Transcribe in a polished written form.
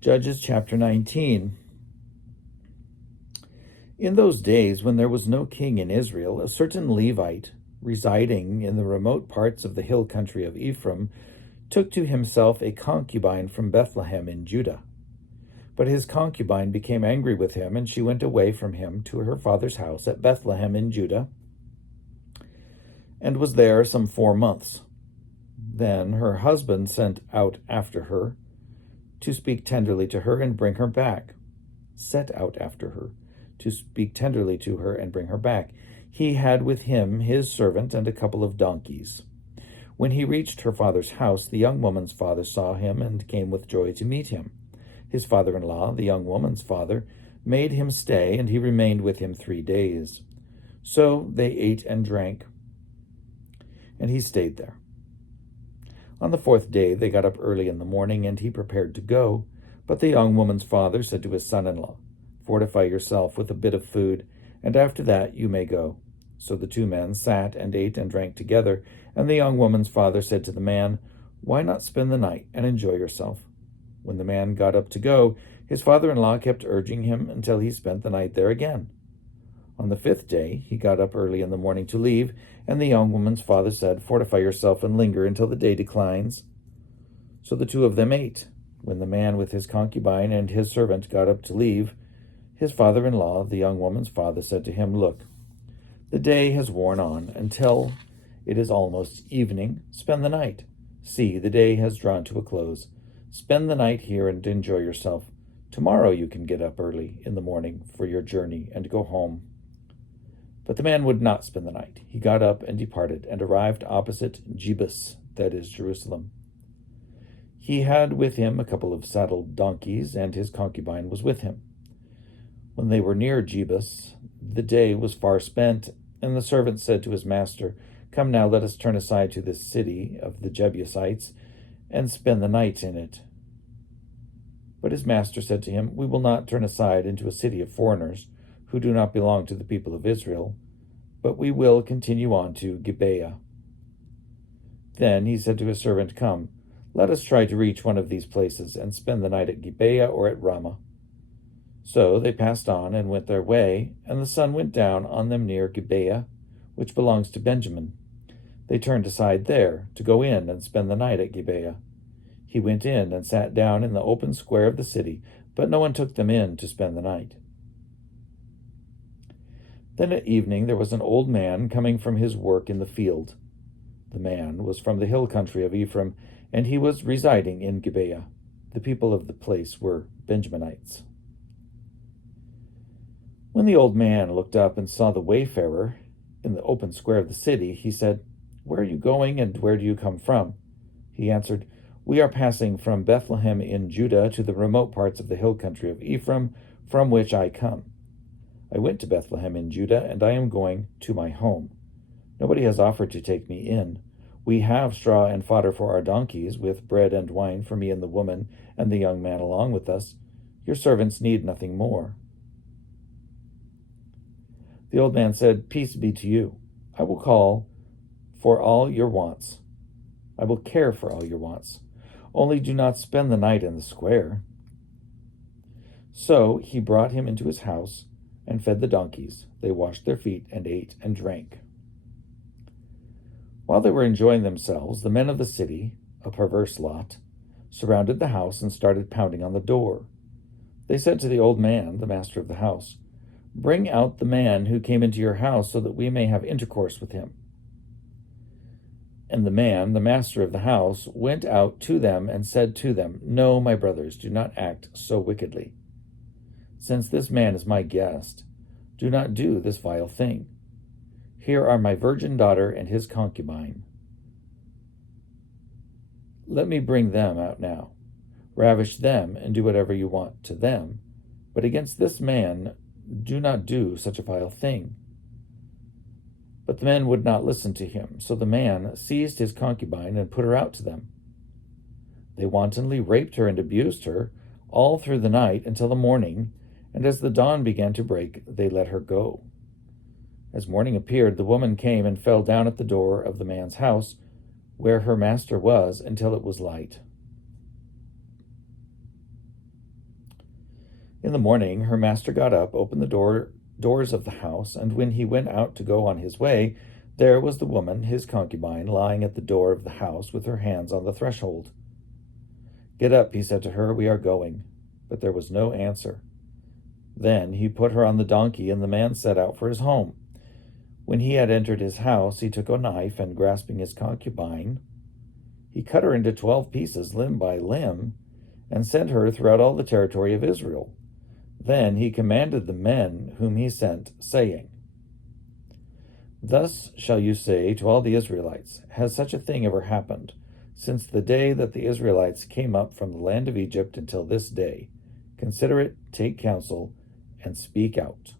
Judges chapter 19. In those days, when there was no king in Israel, a certain Levite, residing in the remote parts of the hill country of Ephraim, took to himself a concubine from Bethlehem in Judah. But his concubine became angry with him, and she went away from him to her father's house at Bethlehem in Judah, and was there some 4 months. Then her husband sent out after her to speak tenderly to her and bring her back. Set out after her to speak tenderly to her and bring her back. He had with him his servant and a couple of donkeys. When he reached her father's house, the young woman's father saw him and came with joy to meet him. His father-in-law, the young woman's father, made him stay, and he remained with him 3 days. So they ate and drank, and he stayed there. On the 4th day they got up early in the morning, and he prepared to go. But the young woman's father said to his son-in-law, "Fortify yourself with a bit of food, and after that you may go." So the 2 men sat and ate and drank together, and the young woman's father said to the man, "Why not spend the night and enjoy yourself?" When the man got up to go, his father-in-law kept urging him until he spent the night there again. On the 5th day he got up early in the morning to leave, and the young woman's father said, "Fortify yourself and linger until the day declines." So the 2 of them ate. When the man with his concubine and his servant got up to leave, his father-in-law, the young woman's father, said to him, "Look, the day has worn on until it is almost evening. Spend the night. See, the day has drawn to a close. Spend the night here and enjoy yourself. Tomorrow you can get up early in the morning for your journey and go home." But the man would not spend the night. He got up and departed, and arrived opposite Jebus, that is, Jerusalem. He had with him a couple of saddled donkeys, and his concubine was with him. When they were near Jebus, the day was far spent, and the servant said to his master, "Come now, let us turn aside to this city of the Jebusites, and spend the night in it." But his master said to him, "We will not turn aside into a city of foreigners, who do not belong to the people of Israel, but we will continue on to Gibeah." Then he said to his servant, "Come, let us try to reach one of these places, and spend the night at Gibeah or at Ramah." So they passed on and went their way, and the sun went down on them near Gibeah, which belongs to Benjamin. They turned aside there, to go in and spend the night at Gibeah. He went in and sat down in the open square of the city, but no one took them in to spend the night. Then at evening there was an old man coming from his work in the field. The man was from the hill country of Ephraim, and he was residing in Gibeah. The people of the place were Benjaminites. When the old man looked up and saw the wayfarer in the open square of the city, he said, "Where are you going, and where do you come from?" He answered, "We are passing from Bethlehem in Judah to the remote parts of the hill country of Ephraim, from which I come. I went to Bethlehem in Judah, and I am going to my home. Nobody has offered to take me in. We have straw and fodder for our donkeys, with bread and wine for me and the woman and the young man along with us. Your servants need nothing more." The old man said, "Peace be to you. I will call for all your wants. I will care for all your wants. Only do not spend the night in the square." So he brought him into his house and fed the donkeys. They washed their feet and ate and drank. While they were enjoying themselves, the men of the city, a perverse lot, surrounded the house and started pounding on the door. They said to the old man, the master of the house, "Bring out the man who came into your house so that we may have intercourse with him." And the man, the master of the house, went out to them and said to them, "No, my brothers, do not act so wickedly. Since this man is my guest, do not do this vile thing. Here are my virgin daughter and his concubine. Let me bring them out now. Ravish them and do whatever you want to them. But against this man, do not do such a vile thing." But the men would not listen to him, so the man seized his concubine and put her out to them. They wantonly raped her and abused her all through the night until the morning, and as the dawn began to break, they let her go. As morning appeared, the woman came and fell down at the door of the man's house, where her master was, until it was light. In the morning, her master got up, opened the doors of the house, and when he went out to go on his way, there was the woman, his concubine, lying at the door of the house with her hands on the threshold. "Get up," he said to her, "we are going." But there was no answer. Then he put her on the donkey, and the man set out for his home. When he had entered his house, he took a knife, and grasping his concubine, he cut her into 12 pieces, limb by limb, and sent her throughout all the territory of Israel. Then he commanded the men whom he sent, saying, "Thus shall you say to all the Israelites, has such a thing ever happened, since the day that the Israelites came up from the land of Egypt until this day? Consider it, take counsel, and speak out."